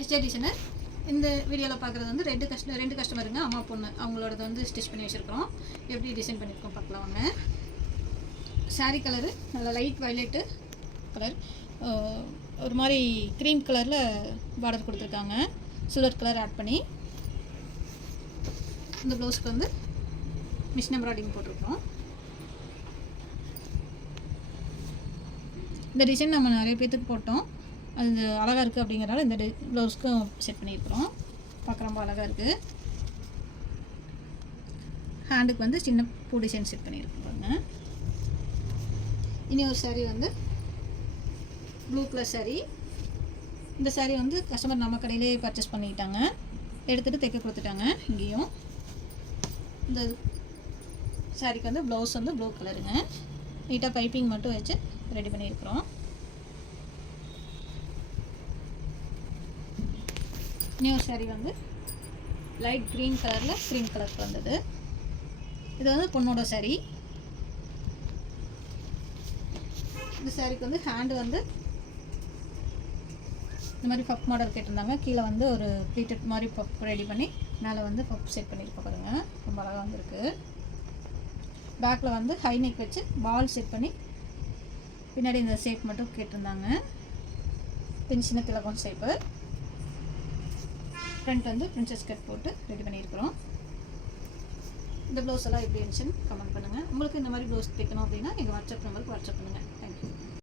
SJ designer. இந்த வீடியோவில் பார்க்குறது வந்து ரெண்டு கஸ்டமருங்க, அம்மா பொண்ணு. அவங்களோடது வந்து ஸ்டிச் பண்ணி வச்சுருக்கிறோம். எப்படி டிசைன் பண்ணியிருக்கோம் பார்க்கலாம் வாங்க. சாரீ கலரு நல்லா லைட் வயலட்டு கலர், ஒரு மாதிரி க்ரீம் கலரில் பார்டர் கொடுத்துருக்காங்க, சில்வர் கலர் ஆட் பண்ணி. இந்த ப்ளவுஸ்க்கு வந்து மிஷின் எம்ப்ராய்டிங் போட்டிருக்கோம். இந்த டிசைன் நம்ம நிறைய பேர்த்துக்கு போட்டோம், அது அழகாக இருக்குது அப்படிங்கிறனால இந்த ப்ளவுஸ்க்கும் செட் பண்ணியிருக்கிறோம். பார்க்க ரொம்ப அழகாக இருக்குது. ஹேண்டுக்கு வந்து சின்ன பூ டிசைன் செட் பண்ணியிருக்கோம் பாருங்க. இனி ஒரு சாரீ வந்து ப்ளூ கலர் சாரீ. இந்த சாரீ வந்து கஸ்டமர் நம்ம கடையிலே பர்ச்சேஸ் பண்ணிக்கிட்டாங்க, எடுத்துகிட்டு தைக்க கொடுத்துட்டாங்க. இங்கேயும் இந்த சாரீக்கு வந்து ப்ளவுஸ் வந்து ப்ளூ கலருங்க. நீட்டாக பைப்பிங் மட்டும் வச்சு ரெடி பண்ணியிருக்கிறோம். நியூ சாரீ வந்து லைட் க்ரீன் கலரில் க்ரீன் கலருக்கு வந்தது. இது வந்து பொண்ணோட சாரீ. இந்த சாரீக்கு வந்து ஹேண்டு வந்து இந்த மாதிரி பப் மாடல் கேட்டிருந்தாங்க. கீழே வந்து ஒரு ப்ளீட்டட் மாதிரி பப் ரெடி பண்ணி மேலே வந்து பப் செட் பண்ணியிருக்கோம் பாருங்க, ரொம்ப அழகாக வந்துருக்கு. பேக்கில் வந்து ஹை நெக் வச்சு பால் செட் பண்ணி பின்னாடி இந்த ஷேப் மட்டும் கேட்டிருந்தாங்க, சின்ன திலகம் ஷேப்பு. ஃப்ரண்ட் வந்து பிரின்சஸ் கட் போட்டு ரெடி பண்ணியிருக்கிறோம். இந்த ப்ளவுஸ் எல்லாம் எப்படி இருந்துச்சுன்னு கமெண்ட் பண்ணுங்கள். உங்களுக்கு இந்த மாதிரி ப்ளவுஸ் தைக்கணும் அப்படின்னா எங்கள் வாட்ஸ்அப் நம்பருக்கு வாட்ஸ்அப் பண்ணுங்கள்.